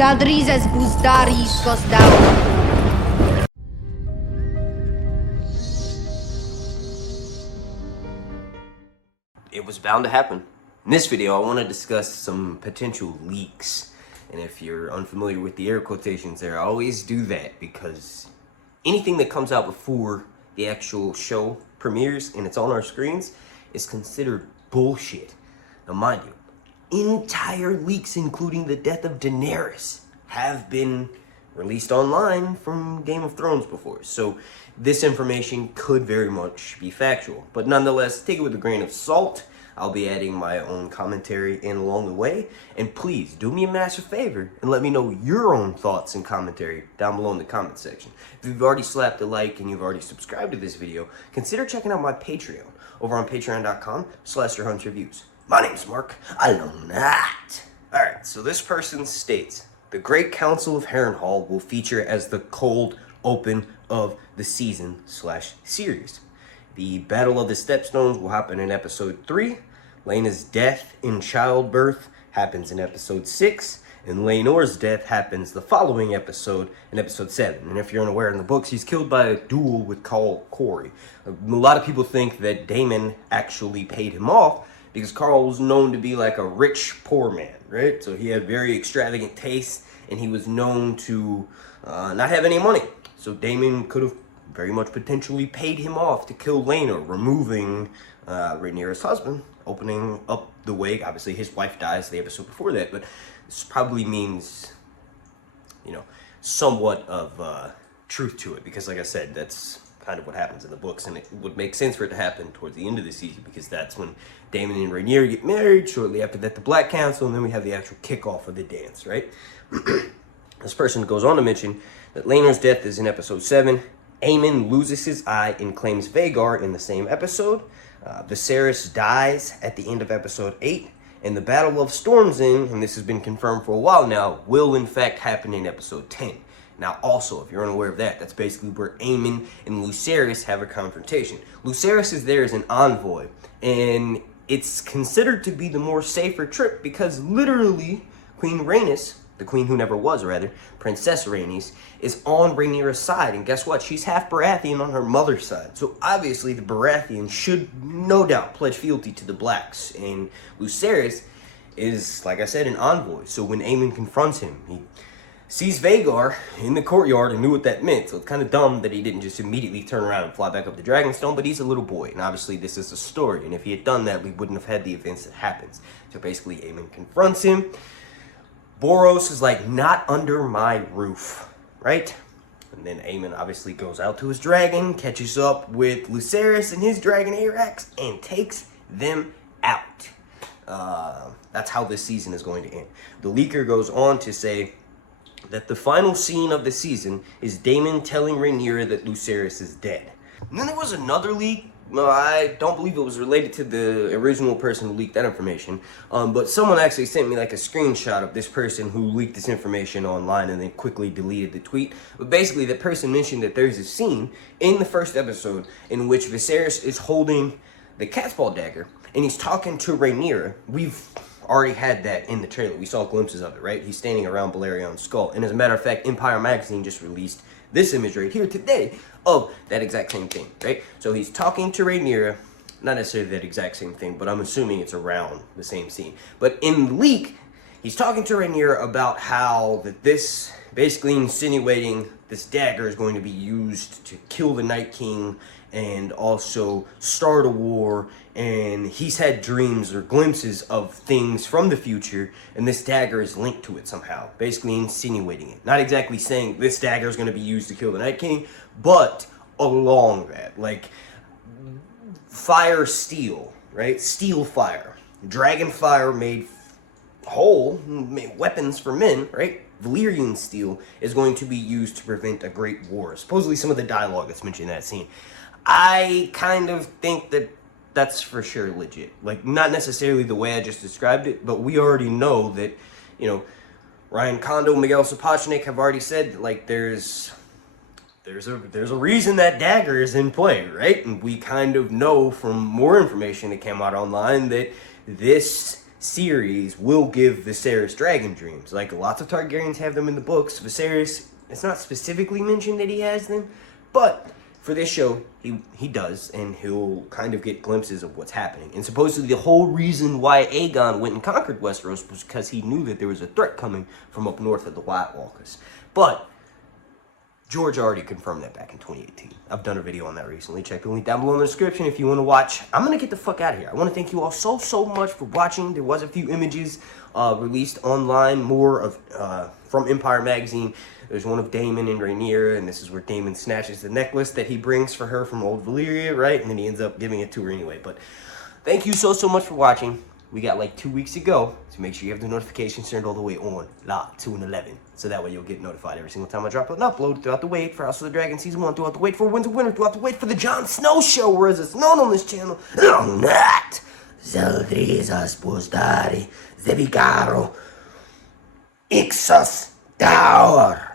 Zadrizes buzdaris goes down. It was bound to happen. In this video, I want to discuss some potential leaks. And if you're unfamiliar with the air quotations there, I always do that because anything that comes out before the actual show premieres and it's on our screens is considered bullshit. Now mind you, entire leaks including the death of Daenerys have been released online from Game of Thrones before. So this information could very much be factual. But nonetheless, take it with a grain of salt. I'll be adding my own commentary in along the way. And please, do me a massive favor and let me know your own thoughts and commentary down below in the comment section. If you've already slapped a like and you've already subscribed to this video, consider checking out my Patreon over on patreon.com/YourHuntsReviews. My name's Mark. I know that. Alright, so this person states, the Great Council of Harrenhal will feature as the cold open of the season/series. The Battle of the Stepstones will happen in episode 3. Laena's death in childbirth happens in episode 6. And Rhaenyra's death happens the following episode, in episode 7. And if you're unaware, in the books, he's killed by a duel with Carl Corey. A lot of people think that Daemon actually paid him off because Carl was known to be like a rich, poor man, right? So he had very extravagant tastes, and he was known to not have any money. So Daemon could have very much potentially paid him off to kill Rhaenyra, removing Rhaenyra's husband, opening up the way. Obviously, his wife dies the episode before that, but this probably means, you know, somewhat of truth to it, because like I said, that's kind of what happens in the books, and it would make sense for it to happen towards the end of the season, because that's when Daemon and Rhaenyra get married. Shortly after that, the Black Council, and then we have the actual kickoff of the dance, right? This person goes on to mention that Rhaenyra's death is in episode 7. Aemon loses his eye and claims Vhagar in the same episode. Viserys dies at the end of episode 8. And the Battle of Storm's End, and this has been confirmed for a while now, will in fact happen in episode 10. Now also, if you're unaware of that, that's basically where Aemon and Viserys have a confrontation. Viserys is there as an envoy, and it's considered to be the more safer trip because literally Queen Rhaenys, the queen who never was, rather, Princess Rhaenys, is on Rhaenyra's side. And guess what? She's half Baratheon on her mother's side. So obviously the Baratheons should no doubt pledge fealty to the Blacks. And Viserys is, like I said, an envoy. So when Aemon confronts him, he sees Vhagar in the courtyard and knew what that meant. So it's kind of dumb that he didn't just immediately turn around and fly back up to Dragonstone, but he's a little boy. And obviously this is a story. And if he had done that, we wouldn't have had the events that happens. So basically Aemon confronts him. Boros is like, not under my roof, right? And then Aemon obviously goes out to his dragon, catches up with Viserys and his dragon Arax, and takes them out. That's how this season is going to end. The leaker goes on to say that the final scene of the season is Daemon telling Rhaenyra that Viserys is dead. And then there was another leak. I don't believe it was related to the original person who leaked that information, but someone actually sent me like a screenshot of this person who leaked this information online and then quickly deleted the tweet. But basically, the person mentioned that there's a scene in the first episode in which Viserys is holding the cat's paw dagger and he's talking to Rhaenyra. We've already had that in the trailer. We saw glimpses of it, right? He's standing around Balerion's skull. And as a matter of fact, Empire Magazine just released this image right here today of that exact same thing, right? So he's talking to Rhaenyra, not necessarily that exact same thing, but I'm assuming it's around the same scene. But in the leak, he's talking to Rhaenyra about how that this, basically insinuating this dagger is going to be used to kill the Night King and also start a war, and he's had dreams or glimpses of things from the future, and this dagger is linked to it somehow, basically insinuating it. Not exactly saying this dagger is going to be used to kill the Night King, but along that, like fire steel, right? Steel fire. Dragon fire made whole, made weapons for men, right? Valyrian steel is going to be used to prevent a great war. Supposedly some of the dialogue that's mentioned in that scene. I kind of think that that's for sure legit. Like, not necessarily the way I just described it, but we already know that, you know, Ryan Kondo, Miguel Sapochnik have already said that, like, there's a reason that dagger is in play, right? And we kind of know from more information that came out online that this series will give Viserys dragon dreams. Like, lots of Targaryens have them in the books. Viserys, it's not specifically mentioned that he has them, but for this show, he does, and he'll kind of get glimpses of what's happening. And supposedly the whole reason why Aegon went and conquered Westeros was because he knew that there was a threat coming from up north of the White Walkers. But George already confirmed that back in 2018. I've done a video on that recently. Check the link down below in the description if you want to watch. I'm going to get the fuck out of here. I want to thank you all so much for watching. There was a few images released online, more of from Empire Magazine. There's one of Daemon and Rhaenyra, and this is where Daemon snatches the necklace that he brings for her from old Valyria, right? And then he ends up giving it to her anyway. But thank you so much for watching. We got like 2 weeks to go, so make sure you have the notifications turned all the way on, locked, 2 and 11. So that way you'll get notified every single time I drop an upload, throughout the wait for House of the Dragon Season 1, throughout the wait for Winter Winter, throughout the wait for the Jon Snow Show, or as it's known on this channel, Not Zeldrizas Postari, Zevigaro, Ixos Tower.